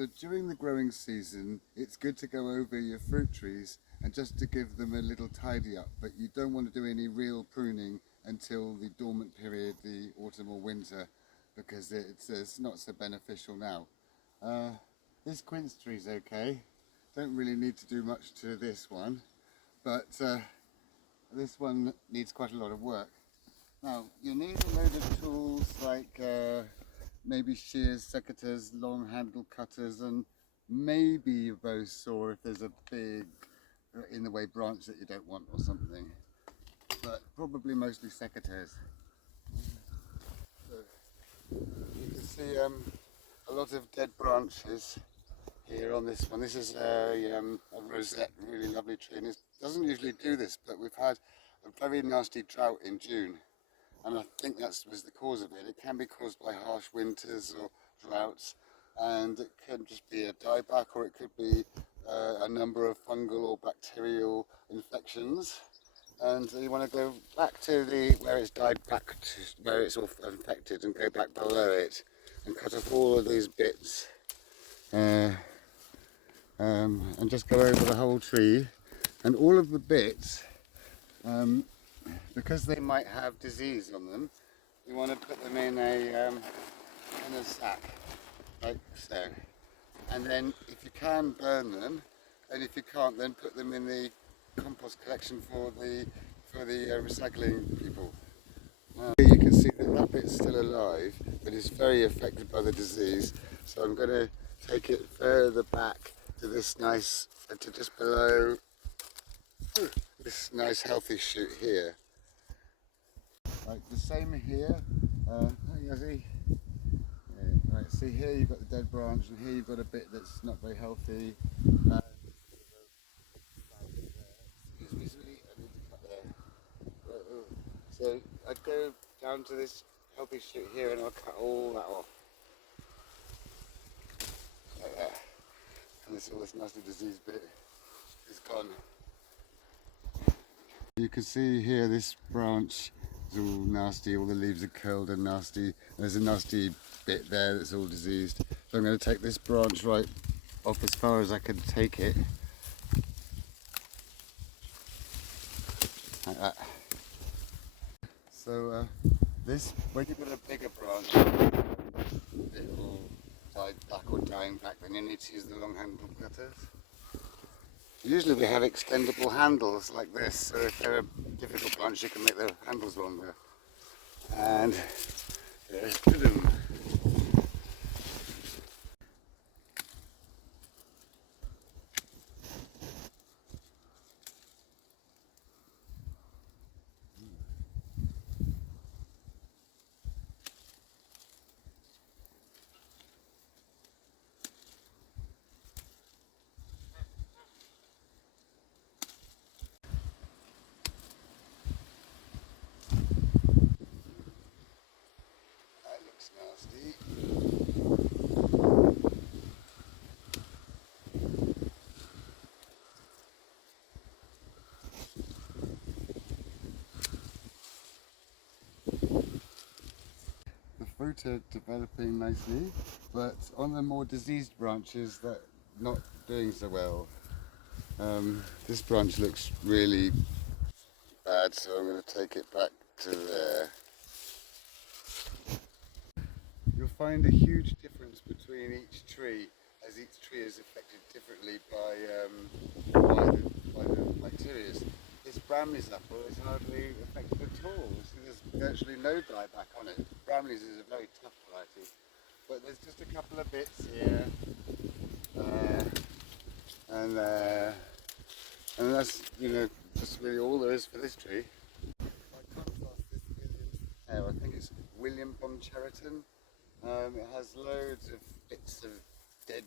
So during the growing season, it's good to go over your fruit trees and just to give them a little tidy up, but you don't want to do any real pruning until the dormant period, the autumn or winter, because it's not so beneficial now. This quince tree is okay. Don't really need to do much to this one, but this one needs quite a lot of work. Now, you need a load of tools like maybe shears, secateurs, long handle cutters, and maybe a bow saw if there's a big in the way branch that you don't want or something, but probably mostly secateurs. So you can see a lot of dead branches here on this one. This is a rosette, really lovely tree, and it doesn't usually do this, but we've had a very nasty drought in June, and I think that was the cause of it. It can be caused by harsh winters or droughts, and it can just be a dieback, or it could be a number of fungal or bacterial infections. And you want to go back to where it's died back to where it's all infected, and go back below it and cut off all of these bits, and just go over the whole tree, and all of the bits, because they might have disease on them, you want to put them in a sack like so, and then if you can, burn them, and if you can't, then put them in the compost collection for the recycling people. Here you can see that bit's still alive, but it's very affected by the disease, so I'm going to take it further back to this nice, to just below this nice healthy shoot here. Right, the same here. Hi Yazzie. Yeah, right, see here you've got the dead branch, and here you've got a bit that's not very healthy. Excuse me, sweetie, I need to cut there. So I'd go down to this healthy shoot here, and I'll cut all that off. Like that. And all this nasty disease bit is gone. You can see here this branch is all nasty, all the leaves are curled and nasty. There's a nasty bit there that's all diseased. So I'm going to take this branch right off as far as I can take it. Like that. So this, when you've got a bigger branch, it will die back or dying back, then you need to use the long handle cutters. Usually we have extendable handles like this, so if they're a difficult branch you can make the handles longer. And there's pruning. Nasty. The fruit are developing nicely, but on the more diseased branches that not doing so well. This branch looks really bad, so I'm going to take it back to there. You'll find a huge difference between each tree, as each tree is affected differently by the bacteria. This Bramley's apple is hardly affected at all. See, there's virtually no dieback on it. Bramley's is a very tough variety, but there's just a couple of bits here, and there, and that's, just really all there is for this tree. By contrast, this I think it's William Boncheriton. It has loads of bits of dead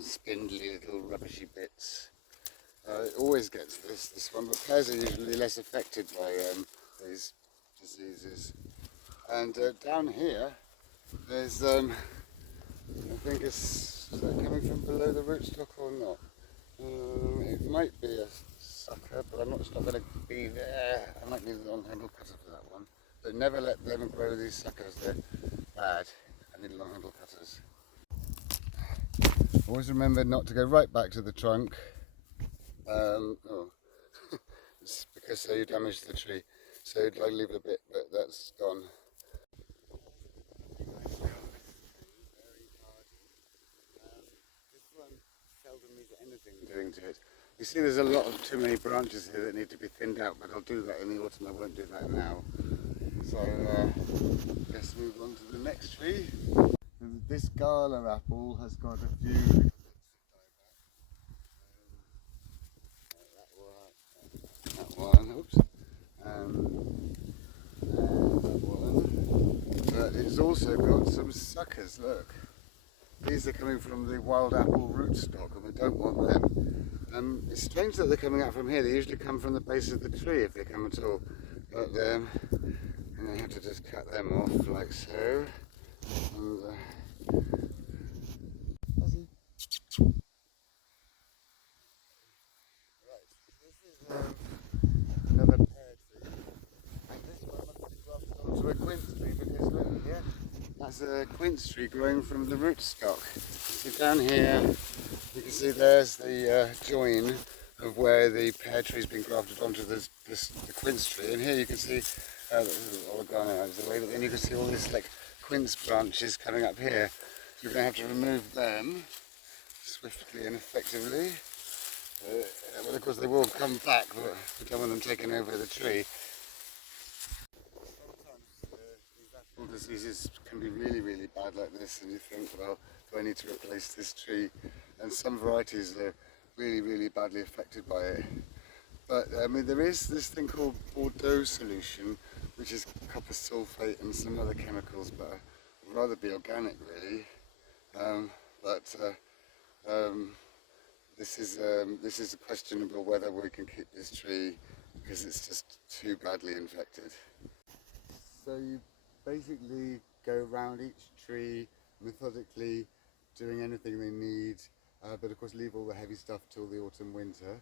spindly little rubbishy bits. It always gets this one, but pears are usually less affected by these diseases. And down here, there's, I think it's coming from below the rootstock or not. It might be a sucker, but I'm not going to be there. I might need a long handle cutter for that one. But never let them grow these suckers, they're bad. I need long handle cutters. Always remember not to go right back to the trunk. It's because so you damage the tree. So I leave a bit, but that's gone. This one seldom needs anything doing to it. You see there's a lot of too many branches here that need to be thinned out, but I'll do that in the autumn. I won't do that now. So let's move on to the next tree. This gala apple has got a few little bits of dieback. That one, oops, and that one. But it's also got some suckers, look. These are coming from the wild apple rootstock and we don't want them. It's strange that they're coming out from here. They usually come from the base of the tree if they come at all. But and I have to just cut them off like so. And, right, this is another pear tree. And this one must be grafted onto a quince tree because look here. That's a quince tree growing from the rootstock. So down here, you can see there's the join of where the pear tree's been grafted onto the quince tree. And here you can see oregano out of the way, but then you can see all these like quince branches coming up here. So you're going to have to remove them swiftly and effectively. Well, of course they will come back, but we don't want them taking over the tree. Diseases can be really, really bad like this, and you think, well, do I need to replace this tree? And some varieties are really, really badly affected by it. But I mean, there is this thing called Bordeaux solution, which is copper sulfate and some other chemicals, but I'd rather be organic, really. This is questionable whether we can keep this tree because it's just too badly infected. So you basically go around each tree methodically, doing anything they need, but of course leave all the heavy stuff till the autumn winter.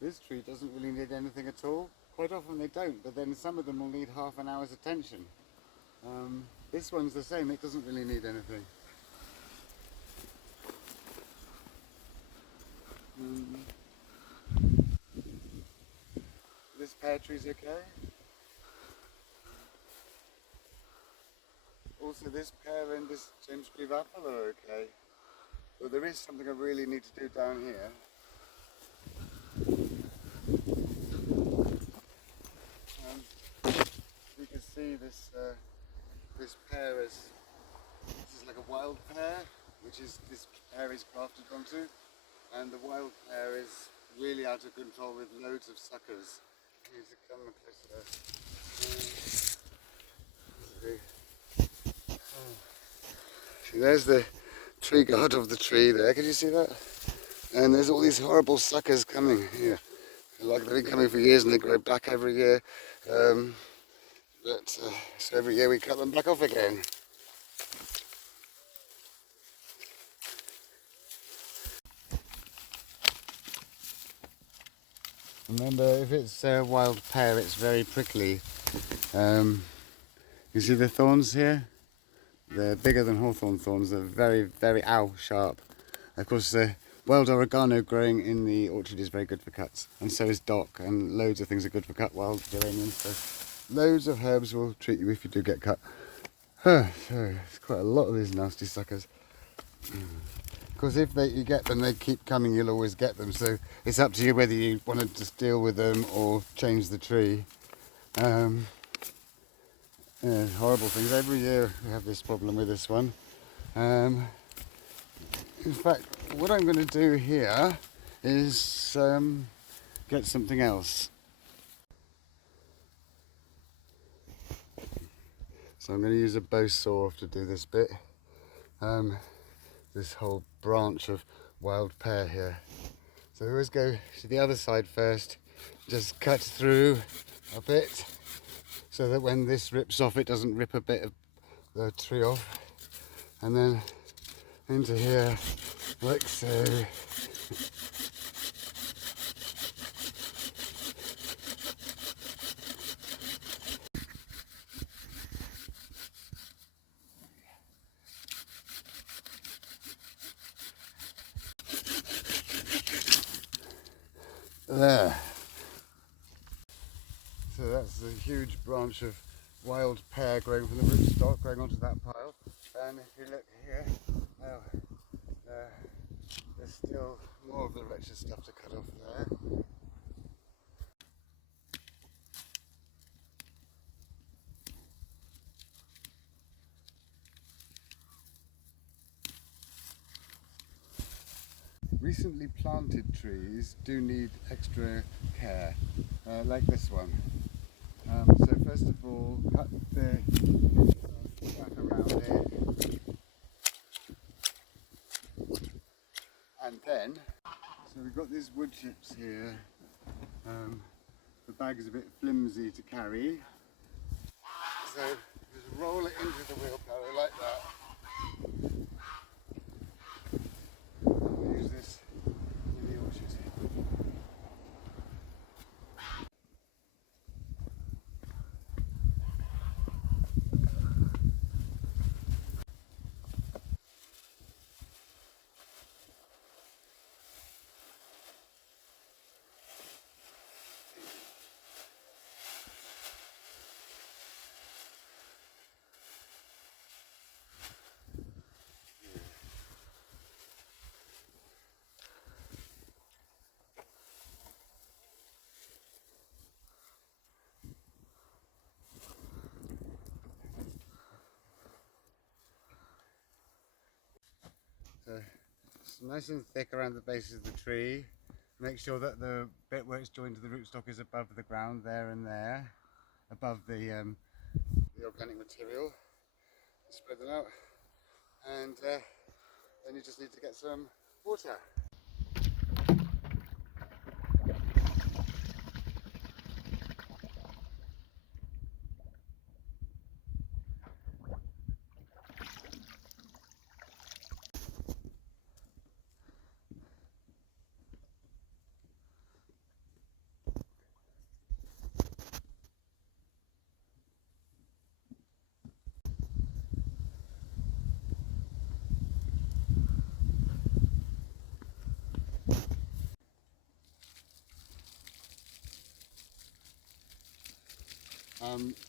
This tree doesn't really need anything at all. Quite often they don't, but then some of them will need half an hour's attention. This one's the same, it doesn't really need anything. This pear tree's okay. Also this pear and this James Cleve apple are okay. But there is something I really need to do down here. You can see this pear this is like a wild pear, which is this pear is grafted onto, and the wild pear is really out of control with loads of suckers. You need to come closer. See, there's the tree guard of the tree there, can you see that? And there's all these horrible suckers coming here. Like they've been coming for years and they grow back every year. So every year we cut them back off again. Remember, if it's wild pear, it's very prickly. You see the thorns here? They're bigger than hawthorn thorns. They're very, very sharp. Of course, wild oregano growing in the orchard is very good for cuts, and so is dock, and loads of things are good for cut. Wild geraniums, so loads of herbs will treat you if you do get cut. So it's quite a lot of these nasty suckers. Of course, if you get them, they keep coming. You'll always get them. So it's up to you whether you want to just deal with them or change the tree. Yeah, horrible things. Every year we have this problem with this one. In fact, what I'm going to do here is get something else. So I'm going to use a bow saw to do this bit. This whole branch of wild pear here. So we always go to the other side first, just cut through a bit, so that when this rips off, it doesn't rip a bit of the tree off. And then into here, like so. There. So that's a huge branch of wild pear growing from the rootstock going onto that pile. And if you look here, there's still more of the wretched stuff to cut off there. Recently planted trees do need extra care, like this one. So first of all, cut the back around it, and then, so we've got these wood chips here. The bag is a bit flimsy to carry, so just roll it into the wheelbarrow like that. Use this in the orchard. So it's nice and thick around the base of the tree. Make sure that the bit where it's joined to the rootstock is above the ground there and there, above the organic material. Spread them out, and then you just need to get some water.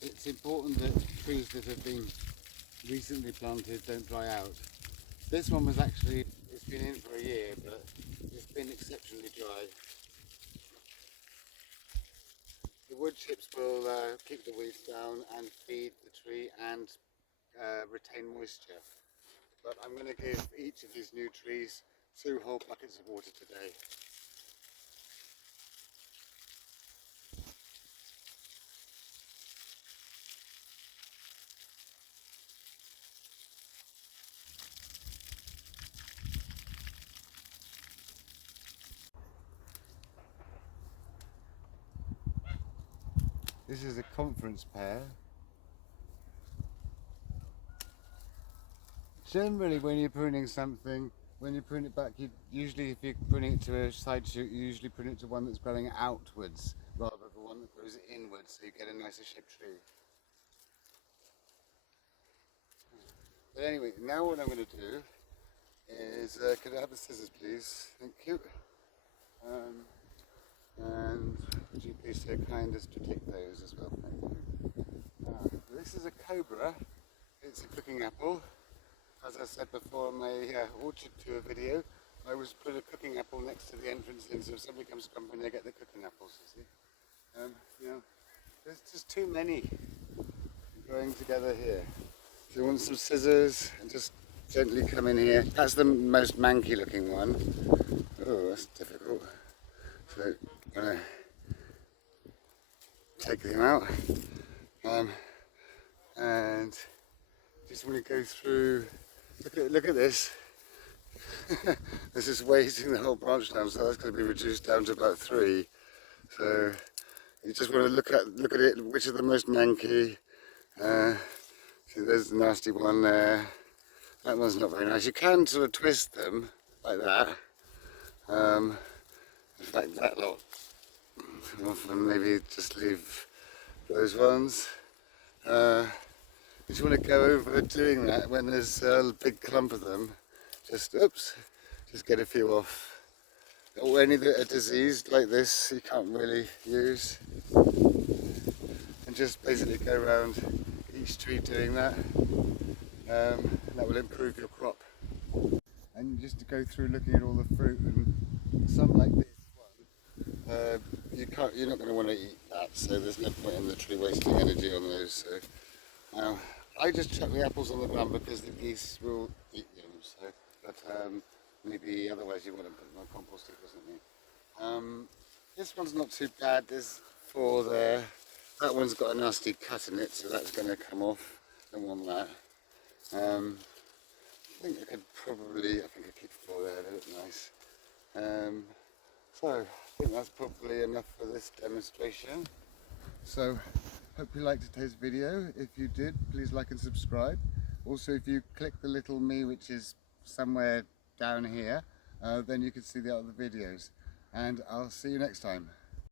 It's important that trees that have been recently planted don't dry out. This one was actually, it's been in for a year, but it's been exceptionally dry. The wood chips will keep the weeds down and feed the tree and retain moisture. But I'm going to give each of these new trees 2 whole buckets of water today. This is a conference pear. Generally, when you're pruning something, when you prune it back, usually if you're pruning it to a side shoot, you usually prune it to one that's growing outwards rather than one that grows inwards, so you get a nicer shaped tree. But anyway, now what I'm going to do is, could I have the scissors please? Thank you. And would you be so kind as to take those as well? Thank you. This is a cobra. It's a cooking apple. As I said before in my orchard tour video, I always put a cooking apple next to the entrance in, so if somebody comes to company, they get the cooking apples, you see. You know, there's just too many growing together here. So you want some scissors and just gently come in here. That's the most manky looking one. Oh, that's difficult. So I'm going to take them out. And just want to go through. Look at this. This is weighting the whole branch down, so that's going to be reduced down to about 3. So you just want to look at it, which are the most manky. See, there's the nasty one there. That one's not very nice. You can sort of twist them like that. In fact, that lot. Often maybe just leave those ones. You just want to go over doing that when there's a big clump of them. Just get a few off. or any that are diseased like this you can't really use. And just basically go around each tree doing that. That will improve your crop. And just to go through looking at all the fruit, and some like this one, you're not going to want to eat that, so there's no point in the tree wasting energy on those. So I just chuck the apples on the ground because the geese will eat them. So, but maybe otherwise you want to put them on compost heap or something. This one's not too bad. There's 4 there. That one's got a nasty cut in it, so that's going to come off. Don't want that. I think I keep 4 there, they look nice. So I think that's probably enough for this demonstration. So hope you liked today's video. If you did, please like and subscribe. Also, if you click the little me, which is somewhere down here, then you can see the other videos. And I'll see you next time.